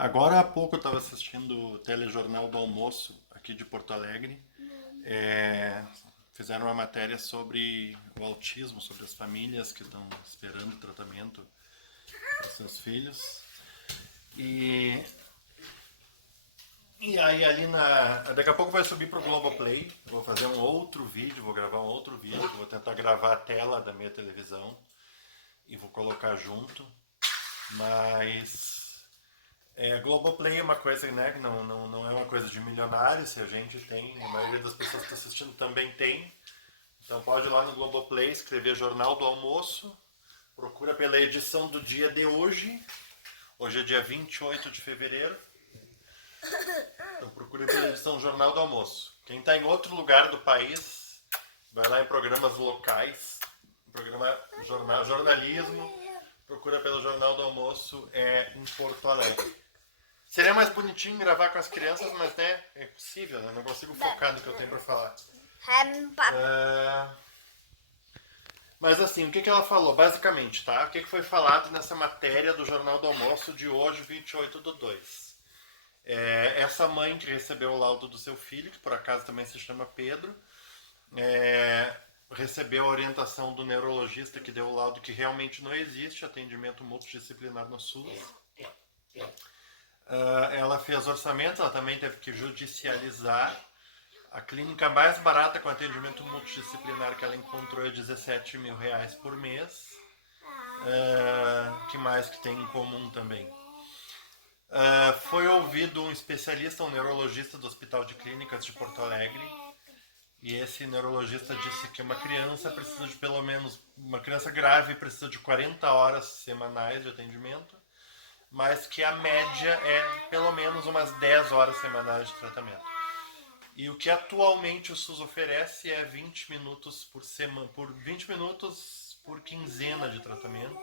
Agora há pouco eu estava assistindo o telejornal do almoço aqui de Porto Alegre. É, Fizeram uma matéria sobre o autismo, sobre as famílias que estão esperando tratamento para seus filhos. E, e aí ali daqui a pouco vai subir para o Globoplay. Eu vou fazer um outro vídeo, vou gravar um outro vídeo. Vou tentar gravar a tela da minha televisão e vou colocar junto. Mas Globoplay é uma coisa, né, que não é uma coisa de milionário, se a gente tem, a maioria das pessoas que estão assistindo também tem. Então pode ir lá no Globoplay, escrever Jornal do Almoço, procura pela edição do dia de hoje. Hoje é dia 28 de fevereiro. Então procura pela edição Jornal do Almoço. Quem está em outro lugar do país, vai lá em programas locais, programa jornalismo, procura pelo Jornal do Almoço em Porto Alegre. Seria mais bonitinho gravar com as crianças, mas né, é impossível, né? Não consigo focar no que eu tenho para falar. Mas assim, o que ela falou, basicamente, tá? O que foi falado nessa matéria do Jornal do Almoço de hoje, 28/2? Essa mãe que recebeu o laudo do seu filho, que por acaso também se chama Pedro, recebeu a orientação do neurologista que deu o laudo que realmente não existe atendimento multidisciplinar no SUS. Ela fez orçamento, ela também teve que judicializar. A clínica mais barata com atendimento multidisciplinar que ela encontrou é R$17 mil por mês. Que mais que tem em comum também? Foi ouvido um especialista, um neurologista do Hospital de Clínicas de Porto Alegre. E esse neurologista disse que uma criança precisa de pelo menos, uma criança grave precisa de 40 horas semanais de atendimento, mas que a média é pelo menos umas 10 horas semanais de tratamento. E o que atualmente o SUS oferece é 20 minutos por semana, por 20 minutos por quinzena de tratamento.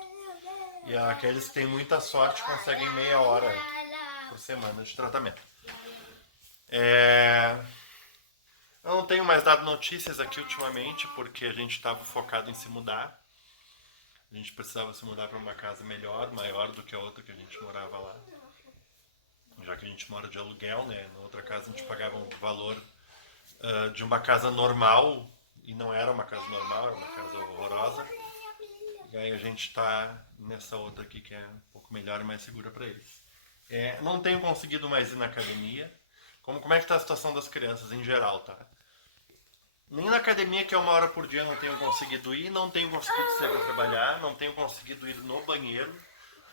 E aqueles que têm muita sorte conseguem meia hora por semana de tratamento. Eu não tenho mais dado notícias aqui ultimamente, porque a gente estava focado em se mudar. A gente precisava se mudar para uma casa melhor, maior do que a outra que a gente morava lá. Já que a gente mora de aluguel, né? Na outra casa a gente pagava um valor de uma casa normal, e não era uma casa normal, era uma casa horrorosa. E aí a gente está nessa outra aqui que é um pouco melhor e mais segura para eles. Não tenho conseguido mais ir na academia. Como é que está a situação das crianças em geral, tá? Nem na academia, que é 1 hora por dia, não tenho conseguido ir, não tenho conseguido sair para trabalhar, não tenho conseguido ir no banheiro,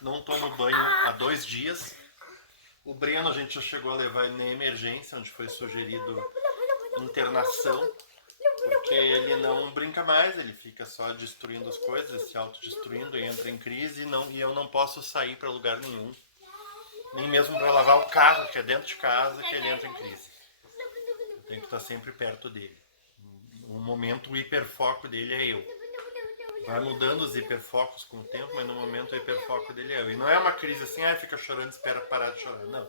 não tomo banho há 2 dias. O Breno a gente já chegou a levar ele na emergência, onde foi sugerido internação, porque ele não brinca mais, ele fica só destruindo as coisas, se autodestruindo e entra em crise, e eu não posso sair para lugar nenhum, nem mesmo para lavar o carro, que é dentro de casa, que ele entra em crise. Eu tenho que estar sempre perto dele. No momento o hiperfoco dele é eu. Vai mudando os hiperfocos com o tempo, mas no momento o hiperfoco dele é eu. E não é uma crise assim, fica chorando, espera parar de chorar. Não.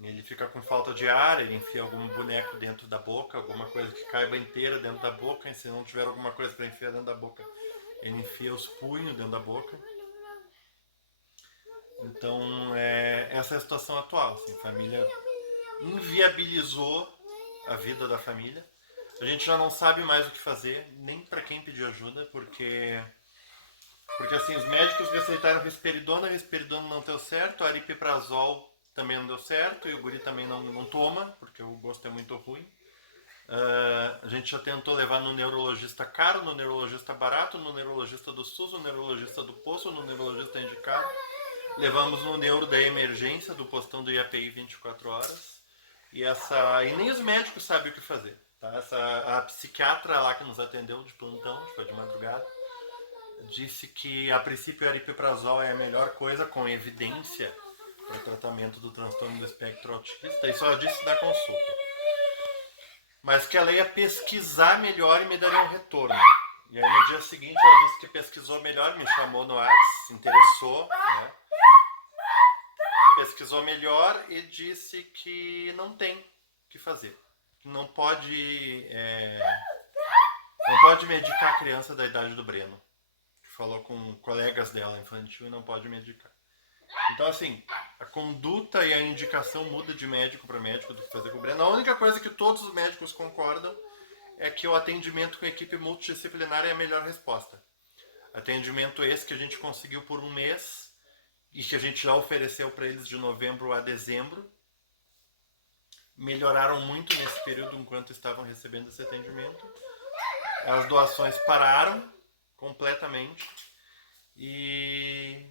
Ele fica com falta de ar, ele enfia algum boneco dentro da boca, alguma coisa que caiba inteira dentro da boca, e se não tiver alguma coisa para enfiar dentro da boca, ele enfia os punhos dentro da boca. Então, essa é a situação atual. Assim, a família inviabilizou a vida da família. A gente já não sabe mais o que fazer, nem para quem pedir ajuda, porque assim, os médicos receitaram risperidona não deu certo, aripiprazol também não deu certo, e o guri também não toma, porque o gosto é muito ruim. A gente já tentou levar no neurologista caro, no neurologista barato, no neurologista do SUS, no neurologista do posto, no neurologista indicado. Levamos no neuro da emergência, do postão do IAPI 24 horas. E nem os médicos sabem o que fazer. Tá? A psiquiatra lá que nos atendeu de plantão, foi de madrugada, disse que a princípio o aripiprazol é a melhor coisa, com evidência, para o tratamento do transtorno do espectro autista. Isso ela disse na consulta. Mas que ela ia pesquisar melhor e me daria um retorno. E aí no dia seguinte ela disse que pesquisou melhor, me chamou no WhatsApp, se interessou, né? Pesquisou melhor e disse que não tem o que fazer. Não pode medicar a criança da idade do Breno. Falou com colegas dela infantil e não pode medicar. Então assim, a conduta e a indicação muda de médico para médico do que fazer com o Breno. A única coisa que todos os médicos concordam é que o atendimento com equipe multidisciplinar é a melhor resposta. Atendimento esse que a gente conseguiu por um mês e que a gente já ofereceu para eles de novembro a dezembro. Melhoraram muito nesse período enquanto estavam recebendo esse atendimento. As doações pararam completamente e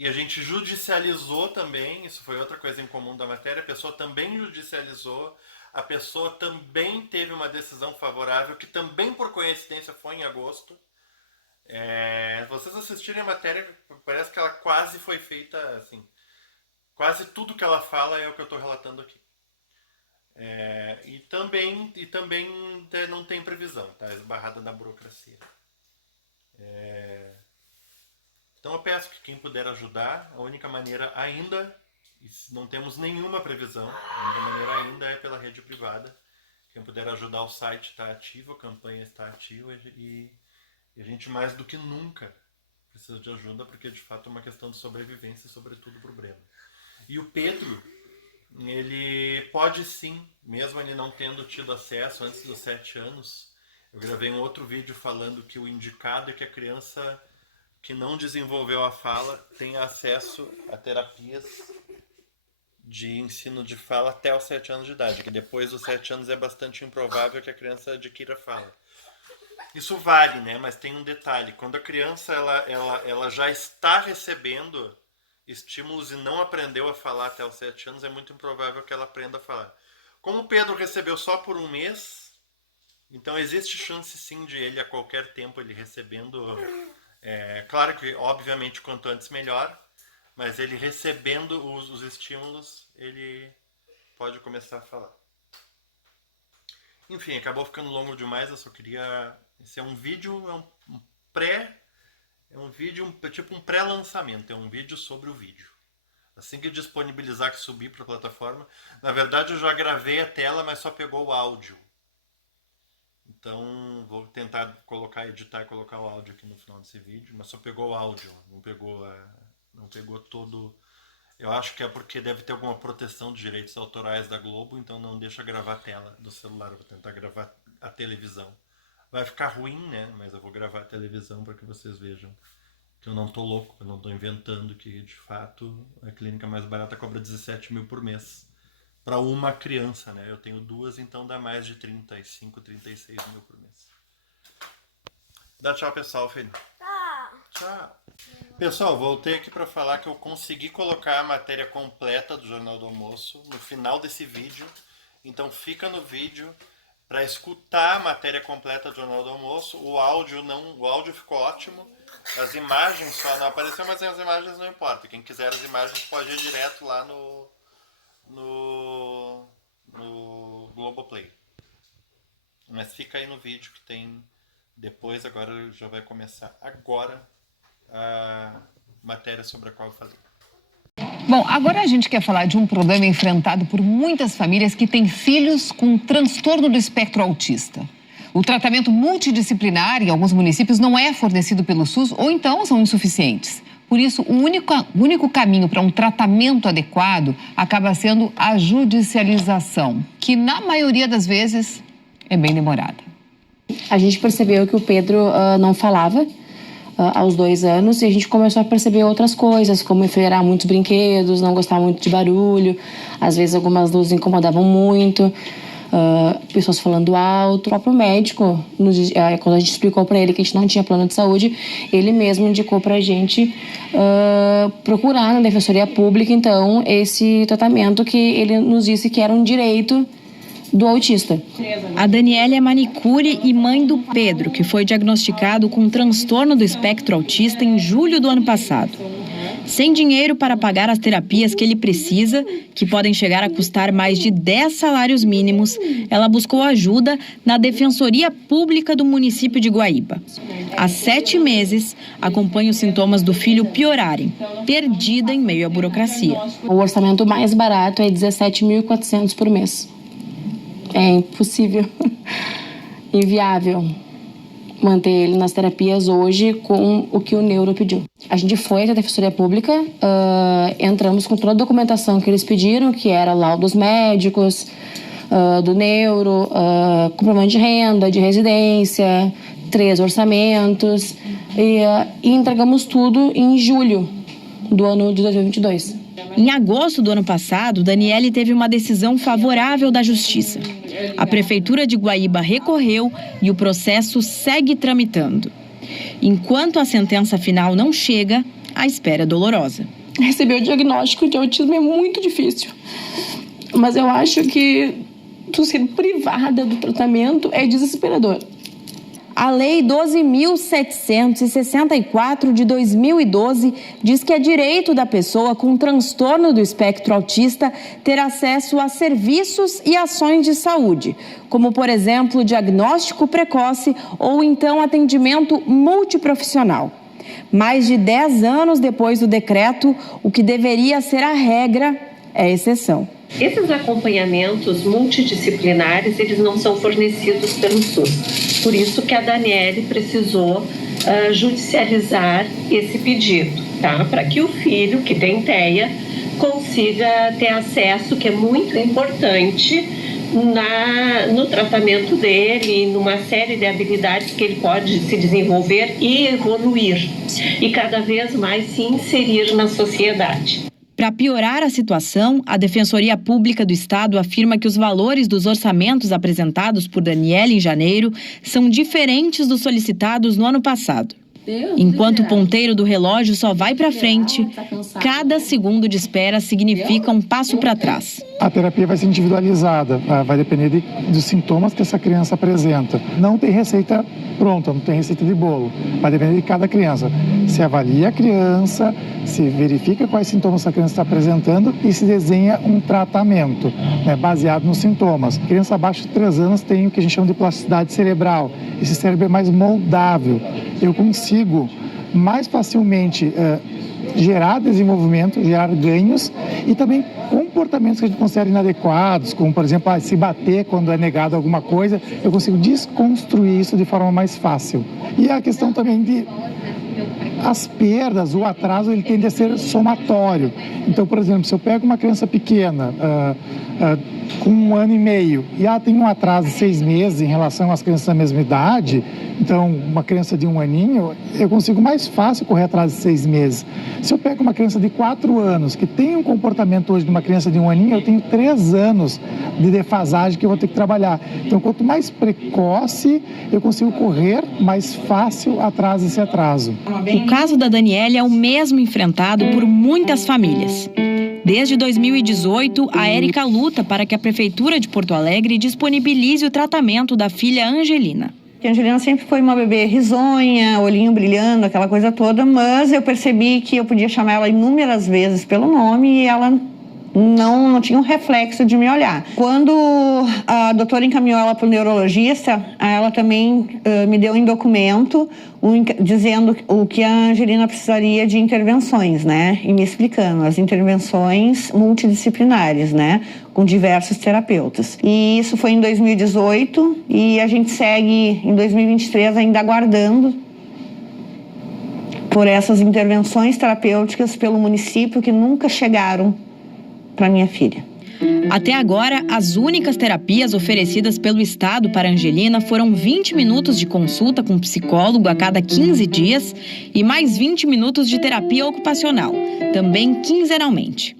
a gente judicializou também, isso foi outra coisa em comum da matéria, a pessoa também judicializou, a pessoa também teve uma decisão favorável, que também por coincidência foi em agosto. Vocês assistirem a matéria, parece que ela quase foi feita assim, quase tudo que ela fala é o que eu estou relatando aqui. E também não tem previsão, tá esbarrada na burocracia. Então eu peço que quem puder ajudar, a única maneira ainda, e não temos nenhuma previsão, a única maneira ainda é pela rede privada. Quem puder ajudar, o site está ativo, a campanha está ativa e a gente mais do que nunca precisa de ajuda, porque de fato é uma questão de sobrevivência, sobretudo para o Breno. E o Pedro, ele pode sim, mesmo ele não tendo tido acesso antes dos 7 anos, eu gravei um outro vídeo falando que o indicado é que a criança que não desenvolveu a fala tenha acesso a terapias de ensino de fala até os 7 anos de idade, que depois dos 7 anos é bastante improvável que a criança adquira fala. Isso vale, né? Mas tem um detalhe, quando a criança ela já está recebendo estímulos e não aprendeu a falar até os 7 anos, é muito improvável que ela aprenda a falar. Como o Pedro recebeu só por um mês, então existe chance sim de ele a qualquer tempo ele recebendo, claro que obviamente quanto antes melhor, mas ele recebendo os estímulos, ele pode começar a falar. Enfim, acabou ficando longo demais, eu só queria... Esse é um vídeo, tipo um pré-lançamento, é um vídeo sobre o vídeo. Assim que disponibilizar, que subir para a plataforma, na verdade eu já gravei a tela, mas só pegou o áudio. Então vou tentar editar e colocar o áudio aqui no final desse vídeo, mas só pegou o áudio, não pegou todo... Eu acho que é porque deve ter alguma proteção de direitos autorais da Globo, então não deixa gravar a tela do celular, eu vou tentar gravar a televisão. Vai ficar ruim, né? Mas eu vou gravar a televisão para que vocês vejam que eu não tô louco, eu não tô inventando, que de fato a clínica mais barata cobra 17 mil por mês para uma criança, né? Eu tenho 2, então dá mais de 35, 36 mil por mês. Dá tchau, pessoal, filho. Tchau. Pessoal, voltei aqui para falar que eu consegui colocar a matéria completa do Jornal do Almoço no final desse vídeo. Então fica no vídeo para escutar a matéria completa do Jornal do Almoço. O áudio ficou ótimo. As imagens só não apareceram, mas as imagens não importam. Quem quiser as imagens pode ir direto lá no Globoplay. Mas fica aí no vídeo que tem depois, agora já vai começar agora a matéria sobre a qual eu falei. Bom, agora a gente quer falar de um problema enfrentado por muitas famílias que têm filhos com transtorno do espectro autista. O tratamento multidisciplinar em alguns municípios não é fornecido pelo SUS ou então são insuficientes. Por isso, o único caminho para um tratamento adequado acaba sendo a judicialização, que na maioria das vezes é bem demorada. A gente percebeu que o Pedro não falava aos 2 anos e a gente começou a perceber outras coisas, como enfileirar muitos brinquedos, não gostar muito de barulho, às vezes algumas luzes incomodavam muito, pessoas falando alto. O próprio médico, quando a gente explicou para ele que a gente não tinha plano de saúde, ele mesmo indicou para a gente procurar na Defensoria Pública, então, esse tratamento que ele nos disse que era um direito do autista. A Daniela é manicure e mãe do Pedro, que foi diagnosticado com transtorno do espectro autista em julho do ano passado. Sem dinheiro para pagar as terapias que ele precisa, que podem chegar a custar mais de 10 salários mínimos, ela buscou ajuda na Defensoria Pública do município de Guaíba. Há 7 meses, acompanha os sintomas do filho piorarem, perdida em meio à burocracia. O orçamento mais barato é 17.400 por mês. É impossível, inviável. manter ele nas terapias hoje com o que o neuro pediu. A gente foi até a Defensoria Pública, entramos com toda a documentação que eles pediram, que era laudos médicos, do neuro, comprovante de renda, de residência, 3 orçamentos, e entregamos tudo em julho do ano de 2022. Em agosto do ano passado, Daniele teve uma decisão favorável da Justiça. A Prefeitura de Guaíba recorreu e o processo segue tramitando. Enquanto a sentença final não chega, a espera é dolorosa. Receber o diagnóstico de autismo é muito difícil, mas eu acho que tu ser privada do tratamento é desesperador. A Lei 12.764 de 2012 diz que é direito da pessoa com transtorno do espectro autista ter acesso a serviços e ações de saúde, como, por exemplo, diagnóstico precoce ou então atendimento multiprofissional. Mais de 10 anos depois do decreto, o que deveria ser a regra é exceção. Esses acompanhamentos multidisciplinares, eles não são fornecidos pelo SUS. Por isso que a Daniele precisou judicializar esse pedido, tá? Para que o filho, que tem TEA, consiga ter acesso, que é muito importante, no tratamento dele e numa série de habilidades que ele pode se desenvolver e evoluir. E cada vez mais se inserir na sociedade. Para piorar a situação, a Defensoria Pública do Estado afirma que os valores dos orçamentos apresentados por Daniele em janeiro são diferentes dos solicitados no ano passado. Enquanto o ponteiro do relógio só vai para frente, cada segundo de espera significa um passo para trás. A terapia vai ser individualizada, vai depender dos sintomas que essa criança apresenta. Não tem receita pronta, não tem receita de bolo. Vai depender de cada criança. Se avalia a criança, se verifica quais sintomas essa criança está apresentando e se desenha um tratamento, baseado nos sintomas. Criança abaixo de 3 anos tem o que a gente chama de plasticidade cerebral. Esse cérebro é mais moldável. Eu consigo mais facilmente gerar desenvolvimento, gerar ganhos e também comportamentos que a gente considera inadequados, como, por exemplo, se bater quando é negado alguma coisa, eu consigo desconstruir isso de forma mais fácil. E a questão também de as perdas, o atraso, ele tende a ser somatório. Então, por exemplo, se eu pego uma criança pequena, com 1 ano e meio, e ela tem um atraso de 6 meses em relação às crianças da mesma idade, então, uma criança de 1 aninho, eu consigo mais fácil correr atrás de 6 meses. Se eu pego uma criança de 4 anos, que tem um comportamento hoje de uma criança de 1 aninho, eu tenho 3 anos de defasagem que eu vou ter que trabalhar. Então, quanto mais precoce, eu consigo correr mais fácil atrás desse atraso. O caso da Daniele é o mesmo enfrentado por muitas famílias. Desde 2018, a Érica luta para que a Prefeitura de Porto Alegre disponibilize o tratamento da filha Angelina. A Angelina sempre foi uma bebê risonha, olhinho brilhando, aquela coisa toda, mas eu percebi que eu podia chamar ela inúmeras vezes pelo nome e ela não tinha um reflexo de me olhar. Quando a doutora encaminhou ela para o neurologista, ela também me deu um documento dizendo o que a Angelina precisaria de intervenções, né? E me explicando as intervenções multidisciplinares, né? Com diversos terapeutas. E isso foi em 2018 e a gente segue em 2023 ainda aguardando por essas intervenções terapêuticas pelo município que nunca chegaram para minha filha. Até agora, as únicas terapias oferecidas pelo Estado para Angelina foram 20 minutos de consulta com psicólogo a cada 15 dias e mais 20 minutos de terapia ocupacional, também quinzenalmente.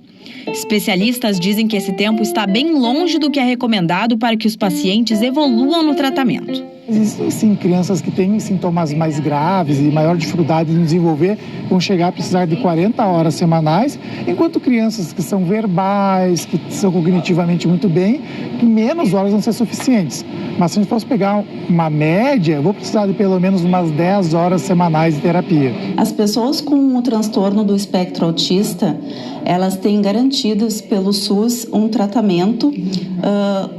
Especialistas dizem que esse tempo está bem longe do que é recomendado para que os pacientes evoluam no tratamento. Existem, sim, crianças que têm sintomas mais graves e maior dificuldade em desenvolver, vão chegar a precisar de 40 horas semanais, enquanto crianças que são verbais, que são cognitivamente muito bem, menos horas vão ser suficientes. Mas se a gente fosse pegar uma média, eu vou precisar de pelo menos umas 10 horas semanais de terapia. As pessoas com o transtorno do espectro autista, elas têm garantidas pelo SUS um tratamento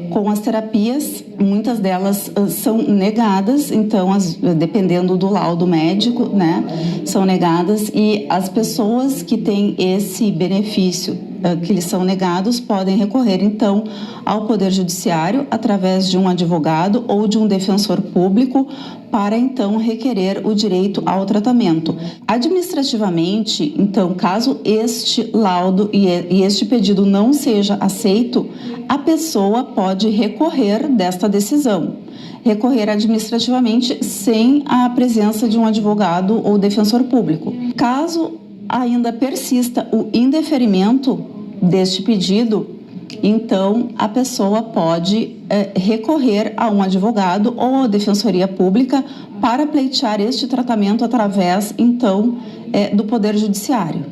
com as terapias. Muitas delas são negadas, então, dependendo do laudo médico, né, são negadas. E as pessoas que têm esse benefício que lhes são negados, podem recorrer, então, ao Poder Judiciário, através de um advogado ou de um defensor público, para, então, requerer o direito ao tratamento. Administrativamente, então, caso este laudo e este pedido não seja aceito, a pessoa pode recorrer desta decisão. Recorrer administrativamente sem a presença de um advogado ou defensor público. Caso ainda persista o indeferimento deste pedido, então a pessoa pode recorrer a um advogado ou a defensoria pública para pleitear este tratamento através, então, do Poder Judiciário.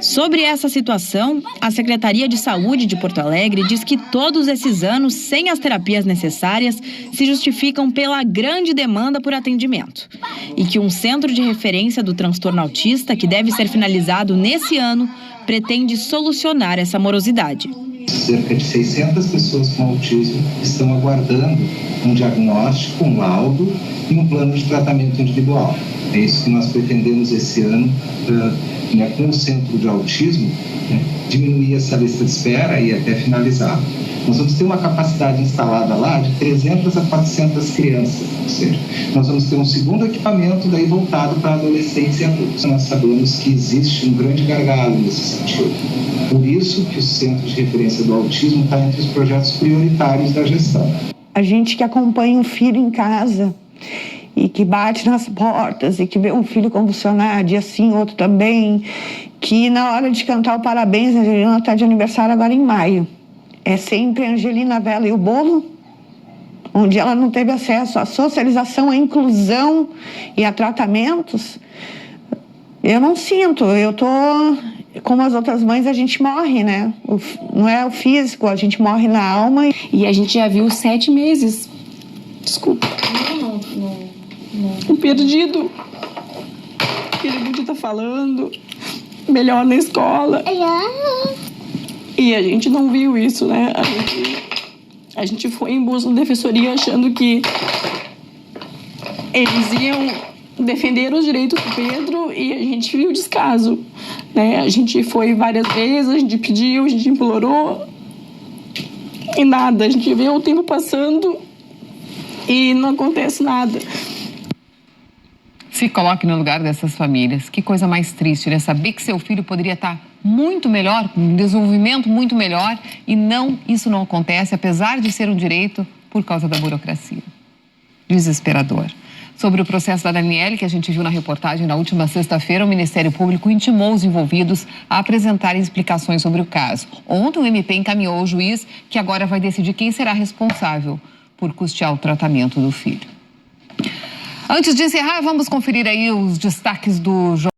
Sobre essa situação, a Secretaria de Saúde de Porto Alegre diz que todos esses anos sem as terapias necessárias se justificam pela grande demanda por atendimento e que um centro de referência do transtorno autista, que deve ser finalizado nesse ano, pretende solucionar essa morosidade. Cerca de 600 pessoas com autismo estão aguardando um diagnóstico, um laudo e um plano de tratamento individual. É isso que nós pretendemos esse ano, com o Centro de Autismo, diminuir essa lista de espera e até finalizar. Nós vamos ter uma capacidade instalada lá de 300 a 400 crianças, ou seja, nós vamos ter um segundo equipamento daí voltado para adolescentes e adultos. Nós sabemos que existe um grande gargalo nesse sentido. Por isso que o Centro de Referência do Autismo está entre os projetos prioritários da gestão. A gente que acompanha um filho em casa e que bate nas portas e que vê um filho convulsionar, dia sim, outro também, que na hora de cantar o parabéns, a Angelina está de aniversário agora em maio. É sempre a Angelina, a Vela e o bolo, onde ela não teve acesso à socialização, à inclusão e a tratamentos. Eu não sinto, eu tô... Como as outras mães, a gente morre, né? Não é o físico, a gente morre na alma. E a gente já viu 7 meses. Desculpa. O perdido. Que ele podia estar falando. Melhor na escola. E a gente não viu isso, né? A gente foi em busca da defensoria achando que eles iam defender os direitos do Pedro e a gente viu o descaso, né? A gente foi várias vezes, a gente pediu, a gente implorou e nada. A gente vê o tempo passando e não acontece nada. Se coloque no lugar dessas famílias. Que coisa mais triste, né? Saber que seu filho poderia estar muito melhor, com um desenvolvimento muito melhor e isso não acontece, apesar de ser um direito, por causa da burocracia. Desesperador. Sobre o processo da Daniele, que a gente viu na reportagem na última sexta-feira, o Ministério Público intimou os envolvidos a apresentarem explicações sobre o caso. Ontem o MP encaminhou ao juiz, que agora vai decidir quem será responsável por custear o tratamento do filho. Antes de encerrar, vamos conferir aí os destaques do jornal.